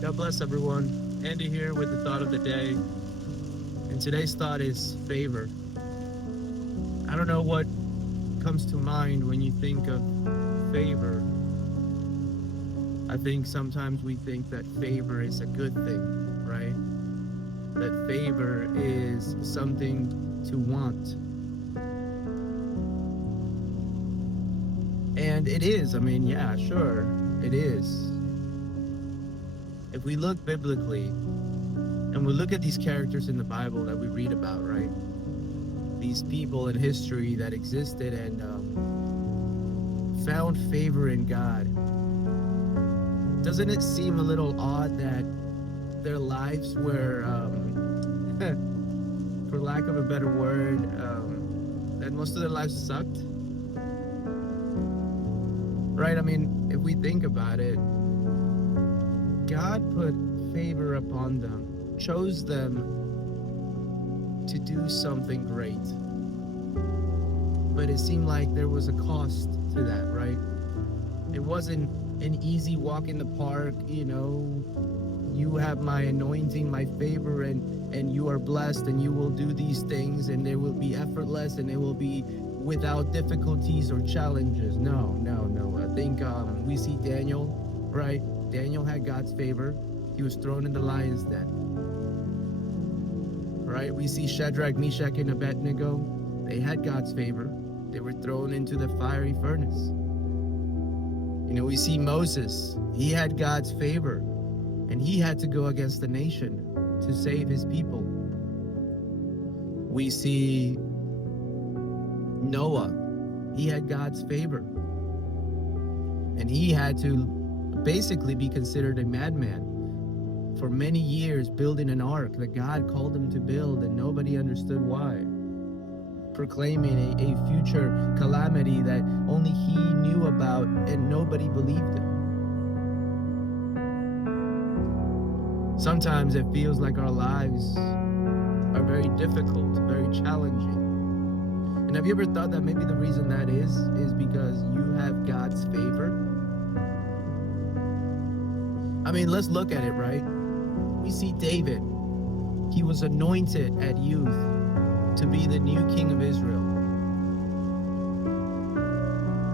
God bless everyone. Andy here with the thought of the day. And today's thought is favor. I don't know what comes to mind when you think of favor. I think sometimes we think that favor is a good thing, right? That favor is something to want. And it is. I mean, yeah, sure, it is. If we look biblically and we look at these characters in the Bible that we read about, right? These people in history that existed and found favor in God. Doesn't it seem a little odd that their lives were, for lack of a better word, that most of their lives sucked? Right? I mean, if we think about it, God put favor upon them, chose them to do something great. But it seemed like there was a cost to that, right? It wasn't an easy walk in the park, you have my anointing, my favor, and you are blessed and you will do these things and they will be effortless and they will be without difficulties or challenges. No. I think we see Daniel, right? Daniel had God's favor. He was thrown in the lion's den. Right? We see Shadrach, Meshach, and Abednego. They had God's favor. They were thrown into the fiery furnace. We see Moses. He had God's favor. And he had to go against the nation to save his people. We see Noah. He had God's favor. And he had to basically be considered a madman for many years, building an ark that God called him to build and nobody understood why, proclaiming a future calamity that only he knew about and nobody believed him. Sometimes it feels like our lives are very difficult, very challenging. And have you ever thought that maybe the reason that is because you have God's favor? I mean, let's look at it, right? We see David. He was anointed at youth to be the new king of Israel.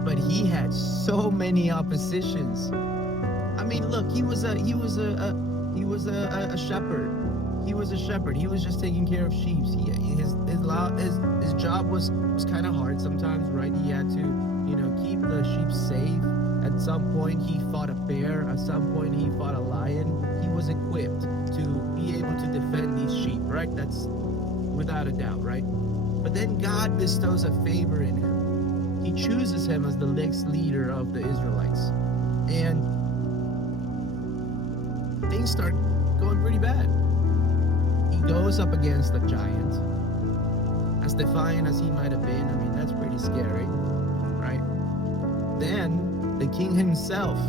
But he had so many oppositions. I mean, look, he was a shepherd. He was a shepherd. He was just taking care of sheep. His job was kind of hard sometimes, right? He had to, keep the sheep safe. At some point, he fought a bear. At some point, he fought a lion. He was equipped to be able to defend these sheep, right? That's without a doubt, right? But then God bestows a favor in him. He chooses him as the next leader of the Israelites. And things start going pretty bad. He goes up against a giant. As defiant as he might have been, I mean, that's pretty scary, right? Then the king himself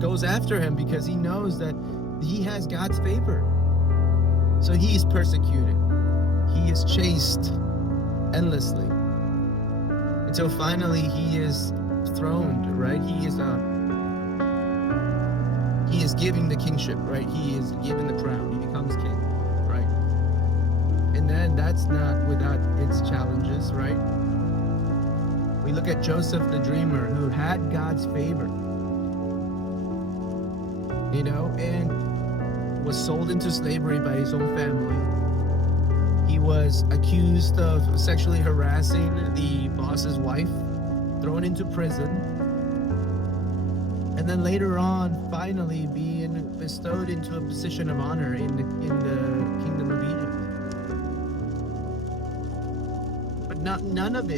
goes after him because he knows that he has God's favor. So he is persecuted. He is chased endlessly until finally he is throned, right? He is giving the kingship, right? He is given the crown. He becomes king, right? And then that's not without its challenges, right? We look at Joseph the dreamer who had God's favor, and was sold into slavery by his own family. He was accused of sexually harassing the boss's wife, thrown into prison, and then later on, finally being bestowed into a position of honor in the kingdom of Egypt. None of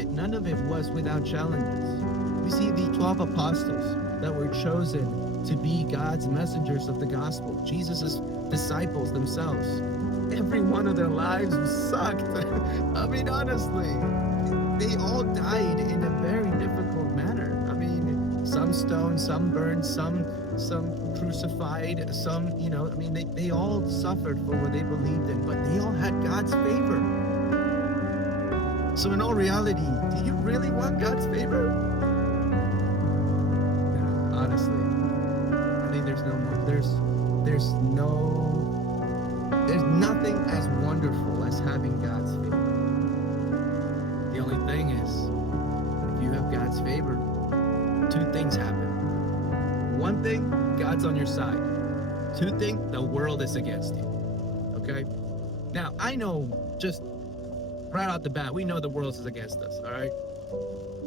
it was without challenges. We see the 12 apostles that were chosen to be God's messengers of the gospel, Jesus' disciples themselves. Every one of their lives sucked. I mean, honestly, they all died in a very difficult manner. I mean, some stoned, some burned, some crucified, some, they all suffered for what they believed in, but they all had God's favor. So in all reality, do you really want God's favor? No, honestly, honestly, there's no more. There's nothing as wonderful as having God's favor. The only thing is, if you have God's favor, two things happen. One thing, God's on your side. Two things, the world is against you. Okay? Now, I know just right out the bat, we know the world is against us, all right?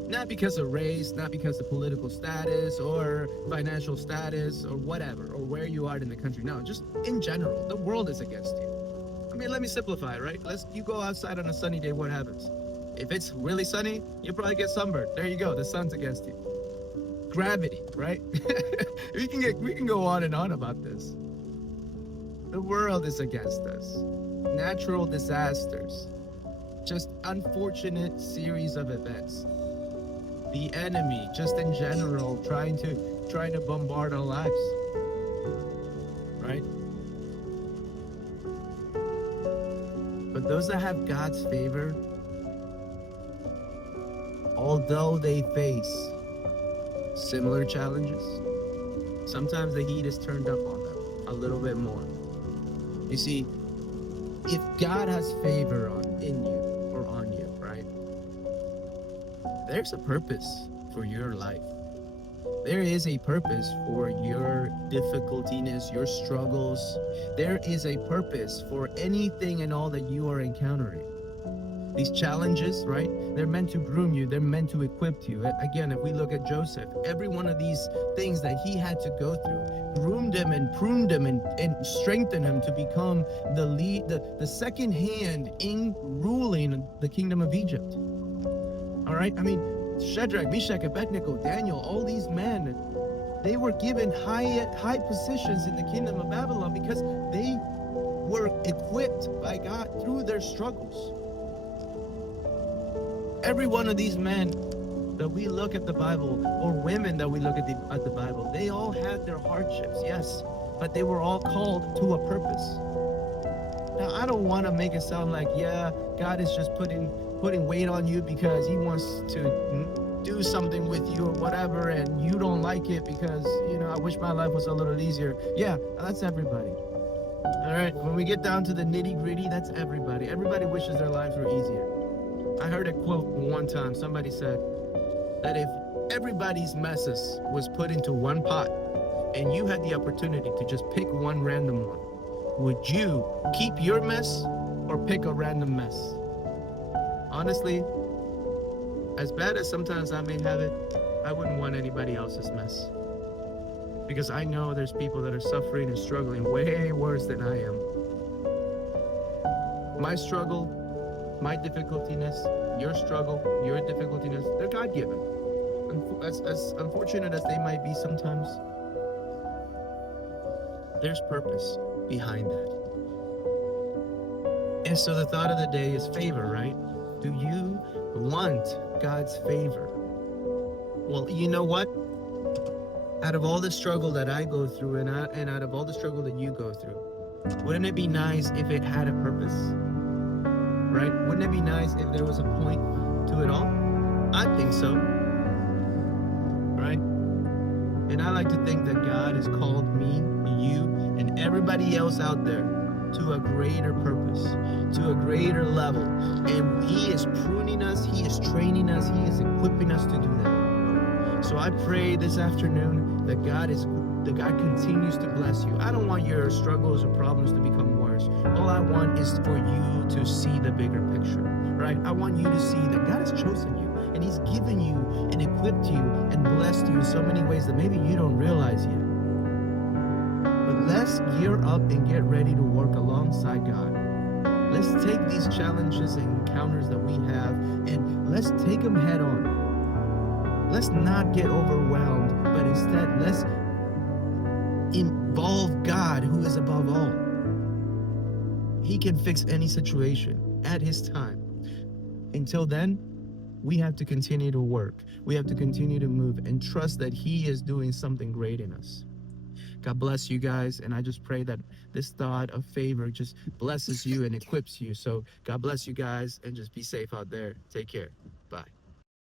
Not because of race, not because of political status or financial status or whatever, or where you are in the country. No, just in general, the world is against you. I mean, let me simplify, right? You go outside on a sunny day, what happens? If it's really sunny, you'll probably get sunburned. There you go, the sun's against you. Gravity, right? we can go on and on about this. The world is against us. Natural disasters. Just unfortunate series of events. The enemy, just in general, trying to bombard our lives. Right? But those that have God's favor, although they face similar challenges, sometimes the heat is turned up on them a little bit more. You see, if God has favor in you or on you, right? There's a purpose for your life. There is a purpose for your difficultiness, your struggles. There is a purpose for anything and all that you are encountering. These challenges, right? They're meant to groom you. They're meant to equip you. Again, if we look at Joseph, every one of these things that he had to go through groomed him and pruned him and strengthened him to become the second hand in ruling the kingdom of Egypt. All right? I mean, Shadrach, Meshach, Abednego, Daniel, all these men, they were given high positions in the kingdom of Babylon because they were equipped by God through their struggles. Every one of these men that we look at the Bible, or women that we look at the Bible, they all had their hardships, yes, but they were all called to a purpose. Now, I don't want to make it sound like, yeah, God is just putting weight on you because he wants to do something with you or whatever, and you don't like it because, I wish my life was a little easier. Yeah, that's everybody. All right, when we get down to the nitty gritty, that's everybody. Everybody wishes their lives were easier. I heard a quote one time. Somebody said that if everybody's messes was put into one pot and you had the opportunity to just pick one random one, would you keep your mess or pick a random mess? Honestly, as bad as sometimes I may have it, I wouldn't want anybody else's mess. Because I know there's people that are suffering and struggling way worse than I am. My struggle, my difficultiness, your struggle, your difficultiness, they're God-given. As unfortunate as they might be sometimes, there's purpose behind that. And so the thought of the day is favor, right? Do you want God's favor? Well, you know what? Out of all the struggle that I go through and out of all the struggle that you go through, wouldn't it be nice if it had a purpose? Right? Wouldn't it be nice if there was a point to it all? I think so. Right? And I like to think that God has called me, you, and everybody else out there to a greater purpose, to a greater level. And he is pruning us, he is training us, he is equipping us to do that. So I pray this afternoon that God continues to bless you. I don't want your struggles or problems to become worse. All I want is for you to see the bigger picture, right? I want you to see that God has chosen you and he's given you and equipped you and blessed you in so many ways that maybe you don't realize yet. But let's gear up and get ready to work alongside God. Let's take these challenges and encounters that we have and let's take them head on. Let's not get overwhelmed, but instead let's involve God, who is above all. He can fix any situation at his time. Until then, we have to continue to work. We have to continue to move and trust that he is doing something great in us. God bless you guys, and I just pray that this thought of favor just blesses you and equips you. So God bless you guys, and just be safe out there. Take care.